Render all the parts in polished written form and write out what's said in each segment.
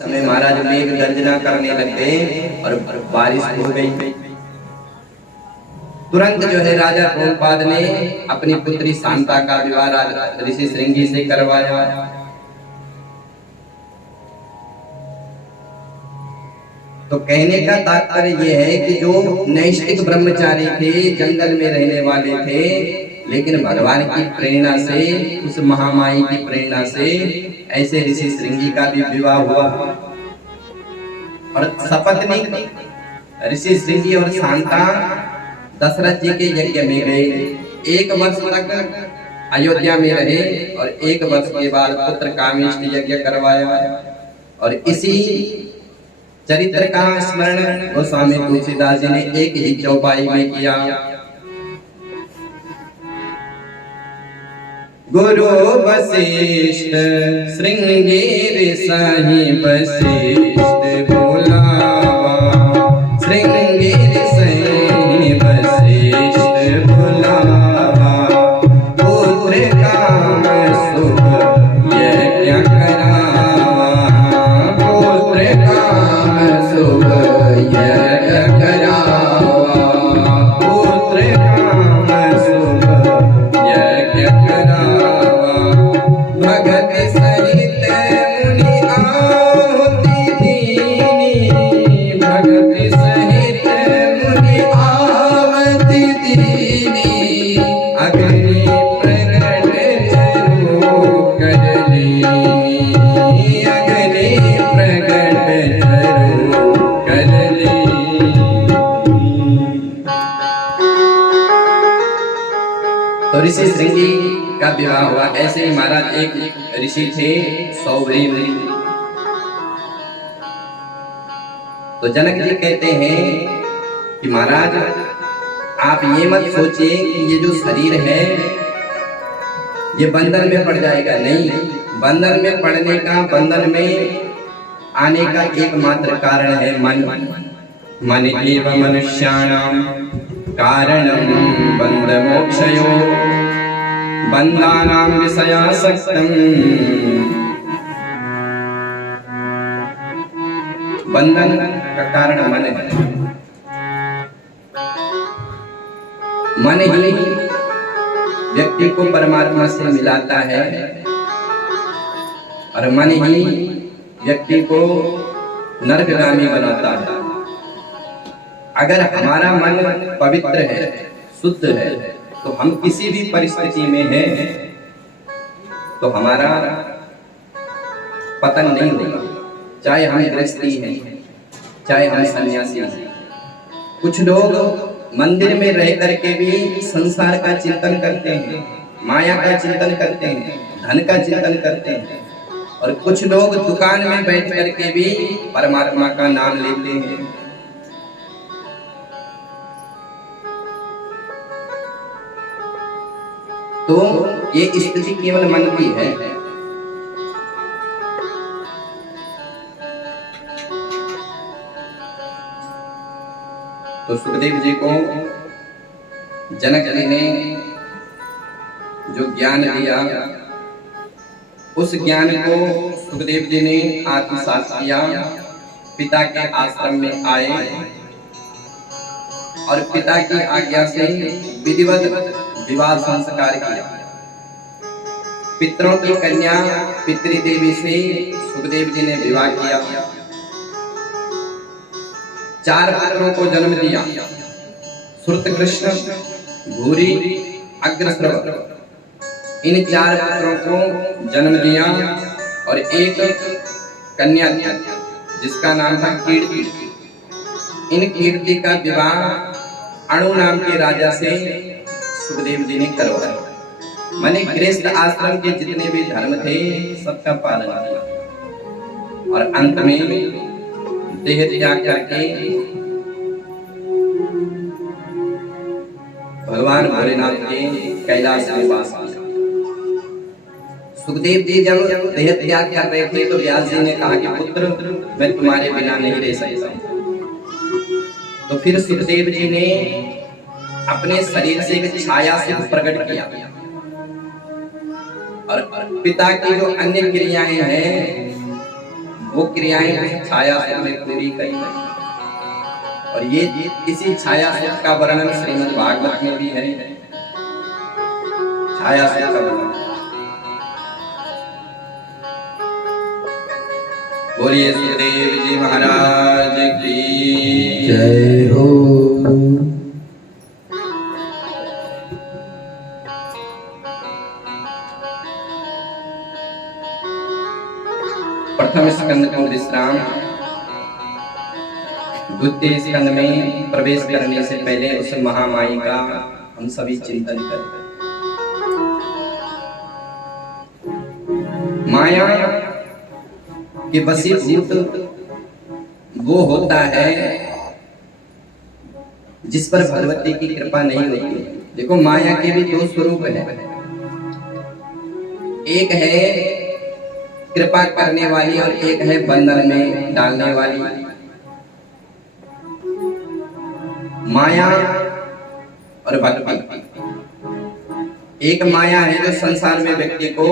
समय महाराज मेघ गर्जना करने लग गए और बारिश हो गई। तुरंत जो है राजा प्रभुपाद ने अपनी पुत्री शांता का विवाह ऋषि श्रृंगी से करवाया। तो कहने का तात्पर्य यह है कि जो नैष्ठिक ब्रह्मचारी थे, जंगल में रहने वाले थे, लेकिन भगवान की प्रेरणा से, उस महामाई की प्रेरणा से ऐसे ऋषि श्रृंगी का भी विवाह हुआ। और सपत्नी ऋषि श्रृंगी और शांता दशरथ जी के यज्ञ में गए। 1 वर्ष तक अयोध्या में रहे और 1 वर्ष के बाद पुत्र कामेष्टि यज्ञ करवाया। और इसी चरित्र का स्मरण गोस्वामी तुलसीदास जी ने एक ही चौपाई में किया। गुरु वशिष्ठ श्रृंगेर साहि वशिष्ठ बुलावा, श्रृंगेर साहि वशिष्ठ बुलावा, पुत्र काम सुख यज्ञ करावा, पुत्र काम सुख यज्ञ करावा, पुत्र काम सुख यज्ञ करावा। भगत सहित मुनि आहुति दीनी, भगत सहित मुनि आहुति दीनी, अग्नि प्रगट चरु कर लीनी, अग्नि प्रगट चरु कर लीनी। तो ऋषि श्रृंगी का विवाह हुआ। ऐसे ही महाराज एक ऋषि थे सौव्रीन। तो जनक जी कहते हैं कि महाराज आप ये मत सोचिए कि ये जो शरीर है ये बंधन में पड़ जाएगा। नहीं, बंधन में पड़ने का, बंधन में आने का एकमात्र कारण है मन। मन एव मनुष्याणाम कारणं बंध मोक्षयो, बंधानां विषयासक्तं। बंधन का कारण मन है। मन ही व्यक्ति को परमात्मा से मिलाता है और मन ही व्यक्ति को नरकगामी बनाता है। अगर हमारा मन पवित्र है, शुद्ध है, तो हम किसी भी परिस्थिति में हैं तो हमारा पतन नहीं होगा। चाहे हम गृहस्थी हैं, चाहे हम सन्यासी हैं। कुछ लोग मंदिर में रह करके भी संसार का चिंतन करते हैं, माया का चिंतन करते हैं, धन का चिंतन करते हैं। और कुछ लोग दुकान में बैठ करके भी परमात्मा का नाम लेते हैं। तो ये स्थिति केवल मन की है। तो सुखदेव जी को जनक जी ने जो ज्ञान दिया, उस ज्ञान को सुखदेव जी ने आत्मसात किया। पिता के आश्रम में आए और पिता की आज्ञा से विधिवत विवाह संस्कार किया। पितरों की कन्या पितृ देवी से सुखदेव जी ने विवाह किया। 4 पुत्रों को जन्म दिया। श्रुतकृष्ण, भूरि, अग्रश्रव, इन 4 पुत्रों को जन्म दिया और एक कन्या जिसका नाम था कीर्ति। इन कीर्ति का विवाह अणु नाम के राजा से सुखदेव जी ने करवाया। माने गृहस्थ आश्रम के जितने भी धर्म थे सबका पालन किया और अंत में देह त्याग करके भगवान भोलेनाथ के कैलाश में वास किया। सुखदेव जी जब देह त्याग कर रहे थे तो व्यास जी ने कहा कि पुत्र मैं तुम्हारे बिना नहीं रह सकता। तो फिर सुखदेव जी ने अपने शरीर से एक छाया से प्रकट किया और पिता की जो अन्य क्रियाएं हैं वो क्रियाएं उस छाया सुख में पूरी करी। और ये इसी छाया सुख का वर्णन श्रीमद् भागवत में भी है। छाया सुख का वर्णन। बोलिए सुखदेव जी महाराज की जय हो। प्रथम स्कंद का विश्राम। द्वितीय स्कंद में प्रवेश करने से पहले उस महामाई का हम सभी चिंतन करें। माया के वशीभूत वो होता है जिस पर भगवती की कृपा नहीं होती। देखो माया के भी दो स्वरूप हैं। एक है कृपा करने वाली और एक है बंधन में डालने वाली। माया और भक्ति। एक माया है जो संसार में व्यक्ति को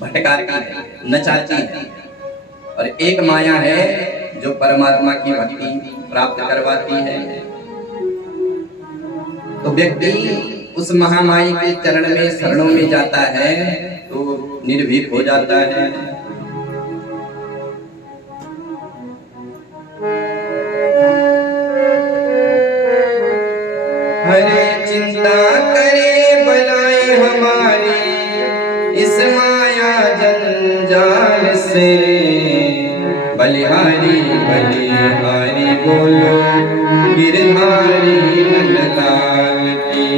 भटकाती है, नचाती है, और एक माया है जो परमात्मा की भक्ति प्राप्त करवाती है। तो व्यक्ति उस महामाई के चरण में शरणों में जाता है तो निर्भीक हो जाता है। हरे चिंता करे भलाई हमारी इस माया जंजाल से। बलिहारी बलिहारी बोलो गिरधारी नंदलाल की।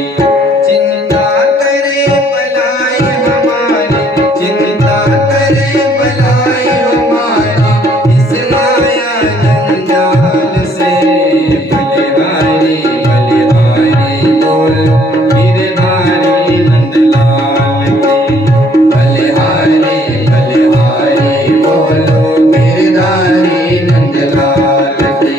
चिंता करे भलाई हमारी, चिंता करे भलाई हमारी इस माया जंजाल से। बलिहारी बलिहारी बोलो गिरधारी नंदलाल की। बलिहारी बलिहारी बोलो गिरधारी नंदलाल की।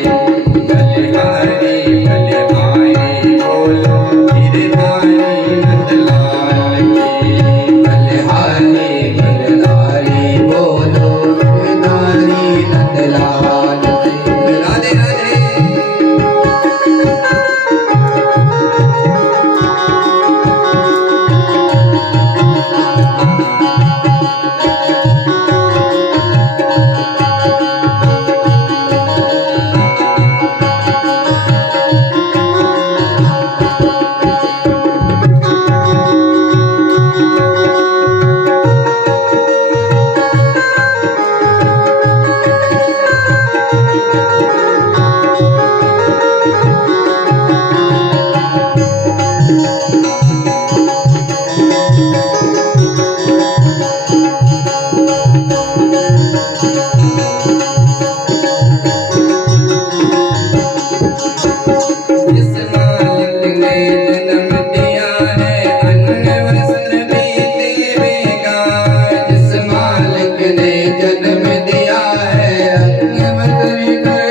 बलिहारी बलिहारी बोलो गिरधारी नंदलाल की। बलिहारी बलिहारी बोलो गिरधारी नंदलाल की। राधे राधे। जिस मालिक ने जन्म दिया है अन्न वस्त्र भी देवेगा। जिस मालिक ने जन्म दिया है अन्न वस्त्र भी कर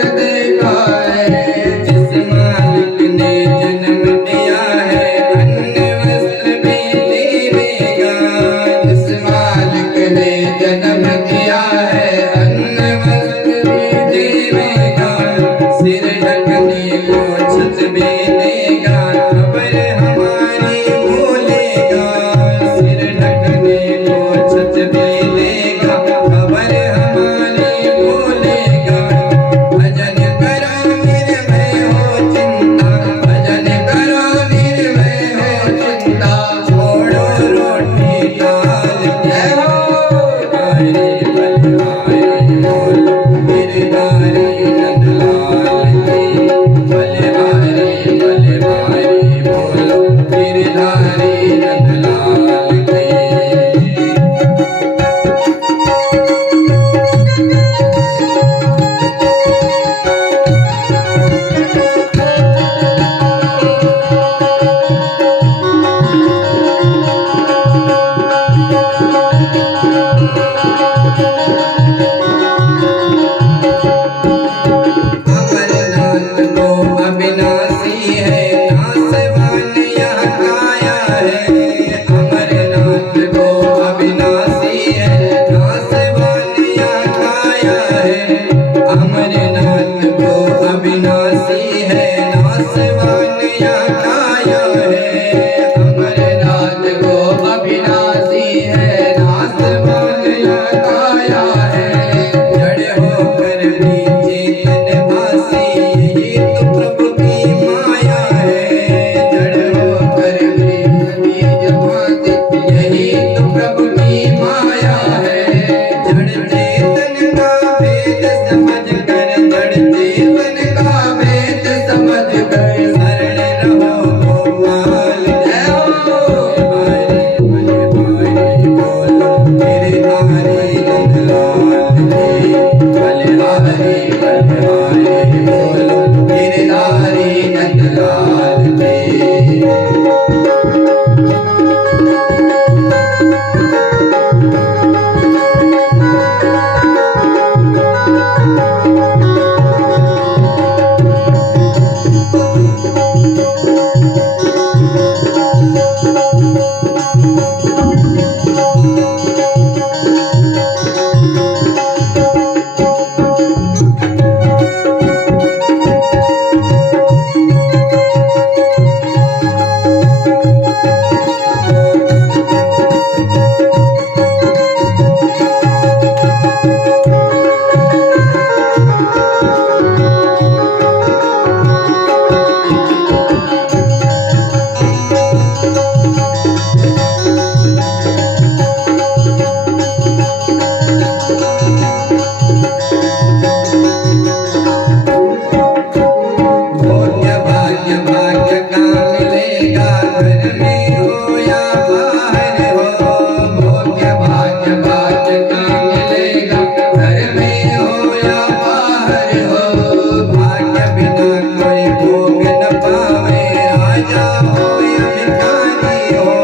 बलिहार हो। भाग्य बिना कोई भोग न पावे, राजा हो या भिखारी हो।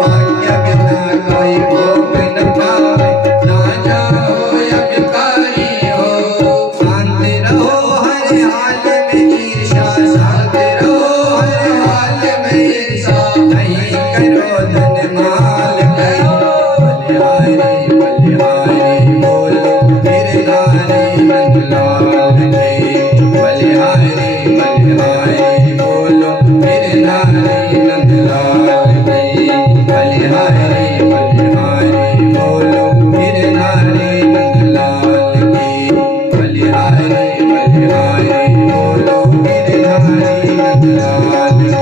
भाग्य बिना कोई भोग न पावे, राजा हो या भिखारी हो। शांत रहो हर हाल में ईर्ष्या, शांत रहो हर हाल में ईर्ष्या, नहीं करो धन माल कहीं। बलिहारी बलिहारी बोलो गिरधारी नंदलाल की। बलिहारी बलिहारी बोलो गिरधारी नंदलाल की। बलिहारी बलिहारी बोलो गिरधारी नंदलाल की। बलिहारी बलिहारी बोलो गिरधारी नंदलाल की।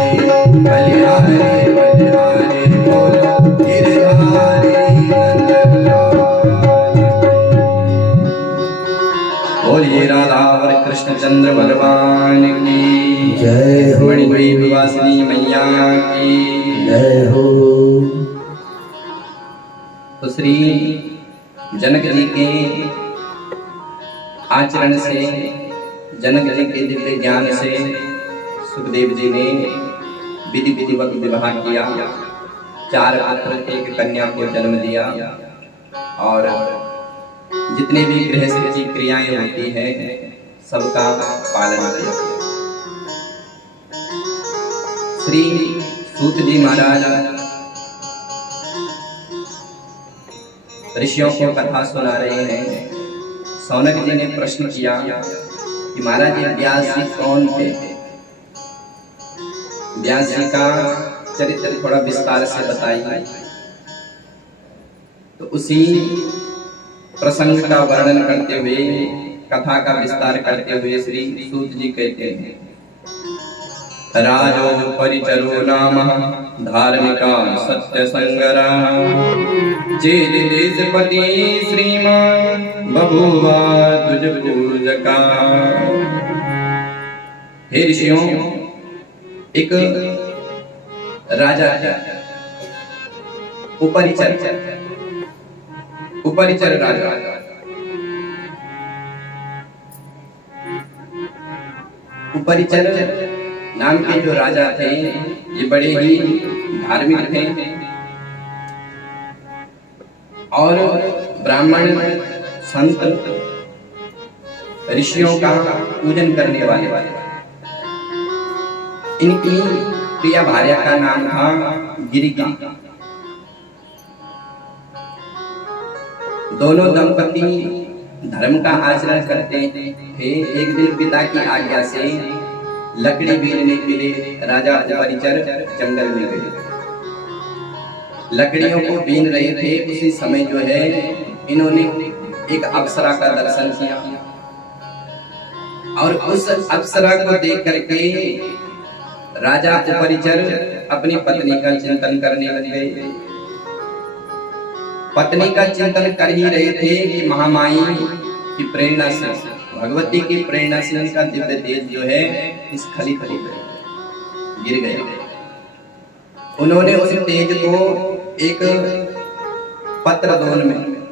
बलिहारी बलिहारी बोलो गिरधारी नंदलाल की। बोलिए राधा और कृष्णचंद्र भगवान की जय हो। मणिमयी विवासिनी मैया की जय हो। तो श्री जनक जी के आचरण से, जनक जी के दिव्य ज्ञान से सुखदेव जी ने विधि विधिवत विवाह किया, 4 पुत्र 1 कन्या को जन्म दिया और जितने भी गृहस्थ की क्रियाएं होती हैं सबका पालन किया। श्री सूत जी महाराज ऋषियों को कथा सुना रहे हैं। सौनक जी ने प्रश्न किया कि महाराज ये व्यास जी कौन थे? व्यास जी का चरित्र थोड़ा विस्तार से बताइए। तो उसी प्रसंग का वर्णन करते हुए, कथा का विस्तार करते हुए श्री सूत जी कहते हैं, राजो परिचरो नाम धार्मिका सत्य संगरा, चेत देशपति श्रीमान बभुवा तुझ पूजका। हे ऋषियों, एक राजा उपरिचर राजा, उपरिचर नाम के जो राजा थे ये बड़े ही धार्मिक थे और ब्राह्मण संत ऋषियों का पूजन करने वाले। इनकी प्रिय भार्या का नाम था गिरिका। दोनों दंपति धर्म का आचरण करते थे। एक दिन पिता की आज्ञा से लकड़ी बीनने के लिए राजा उपरिचर जंगल में गए। लकड़ियों को बीन रहे थे, उसी समय जो है इन्होंने एक अप्सरा का दर्शन किया और उस अप्सरा को देख करके राजा उपरिचर अपनी पत्नी का चिंतन करने लगे। पत्नी का चिंतन कर ही रहे थे कि महामाई की प्रेरणा से, भगवती की प्रेरणा से इनका दिव्य तेज जो है इस खली खली पे गिर गए। उन्होंने उस तेज को एक पत्र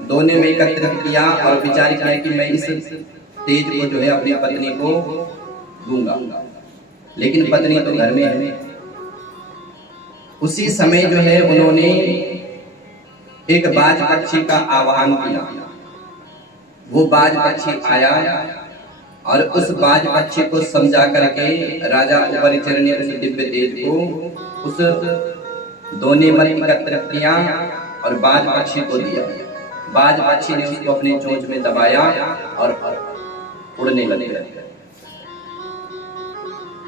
दोने में एकत्रित किया और विचार किया कि मैं इस तेज को जो है अपनी पत्नी को दूंगा, लेकिन पत्नी तो घर में है। उसी समय जो है उन्होंने एक बाज पक्षी का आह्वान किया। वो बाज पक्षी आया और उस बाज पक्षी को समझा करके राजा उपरिचर ने उस दिव्य तेज को उस दोने में एकत्रित किया और बाज पक्षी को दिया। बाज पक्षी ने उसको अपने चोंच में दबाया और उड़ने लगे।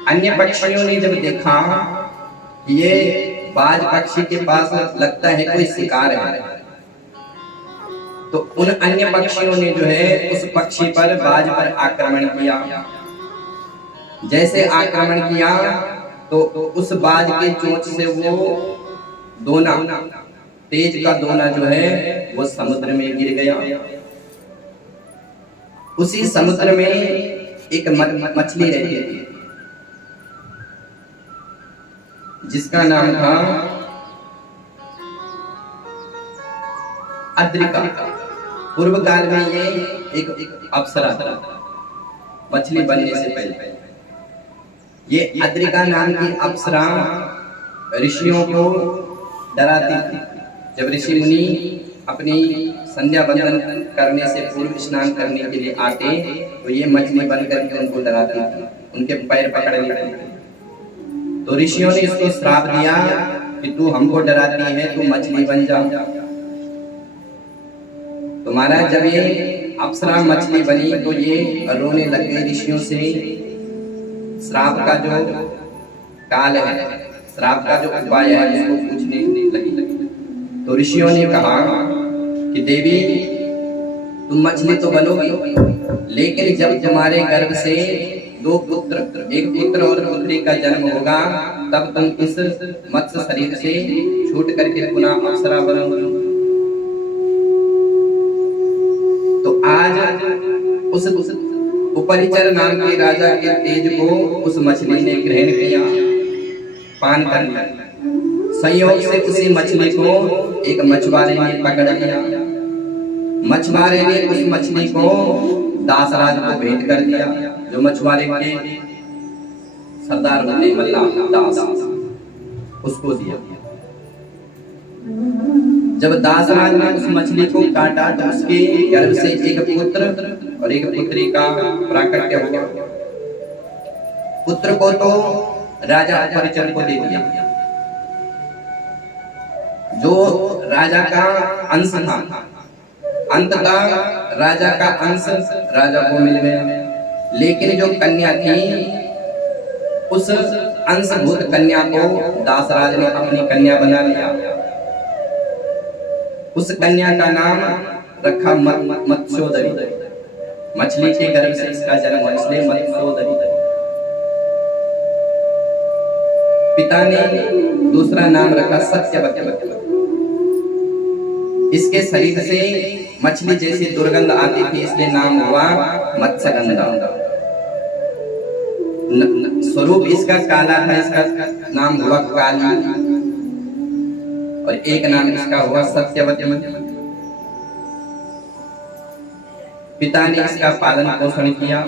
अन्य पक्षियों ने जब देखा कि ये बाज पक्षी के पास लगता है कोई शिकार है, तो उन अन्य पक्षियों ने जो है उस पक्षी पर, बाज पर आक्रमण किया। जैसे आक्रमण किया तो उस बाज के चोंच से वो दोना, तेज का दोना जो है वो समुद्र में गिर गया। उसी समुद्र में एक मछली रहती थी जिसका नाम था अद्रिका। पूर्व काल में ये एक अप्सरा था। मछली बनने से पहले। ये अद्रिका नाम की अप्सरा ऋषियों को डराती थी। जब ऋषि मुनि अपनी संध्या बंदन करने से पूर्व स्नान करने के लिए आते तो ये मछली बन करके उनको डराती थी, उनके पैर पकड़ लेती थी। तो ऋषियों ने इसको श्राप दिया कि तू हमको डराती है, तू मछली बन जा। तो महाराज जब ये अप्सरा मछली बनी तो ये रोने लग गए ऋषियों से। श्राप का जो काल है, श्राप का जो उपाय है, इसको पूछने लगी। तो ऋषियों ने कहा कि देवी तुम मछली तो बनोगी, लेकिन जब तुम्हारे गर्भ से दो पुत्र, एक पुत्र और पुत्री का जन्म होगा, तब तुम इस मत्स्य शरीर से छूट करके पुनः अप्सरा बनोगी। तो आज उस उपरिचर नाम के राजा के तेज को उस मछली ने ग्रहण किया, पान कर लिया। संयोग से उसी मछली को एक मछुआरे ने पकड़ लिया। मछुआरे ने उस मछली को दासराज को भेंट कर दिया, जो मछुआरे के सरदार होते मल्लाह दास, उसको दिया। जब दासराज ने उस मछली को काटा तो उसके गर्भ से एक पुत्र और एक पुत्री का प्राकट्य हुआ। पुत्र को तो राजा उपरिचर को दे दिया, जो राजा का अंश था। अंततः राजा का अंश राजा को मिल गया, लेकिन जो कन्या थी उस अंशभूत कन्या को दासराज ने अपनी कन्या बना लिया। उस कन्या का नाम रखा मत्स्योदरी। मछली के गर्भ से इसका जन्म हुआ, इसलिए मत्स्योदरी। पिता ने दूसरा नाम रखा सत्यवती। इसके शरीर से मछली जैसी दुर्गंध आती थी, इसलिए नाम हुआ मत्स्यगंधा। स्वरूप इसका काला था, इसका नाम हुआ काली, और एक नाम इसका हुआ सत्यवती। पिता ने इसका पालन पोषण किया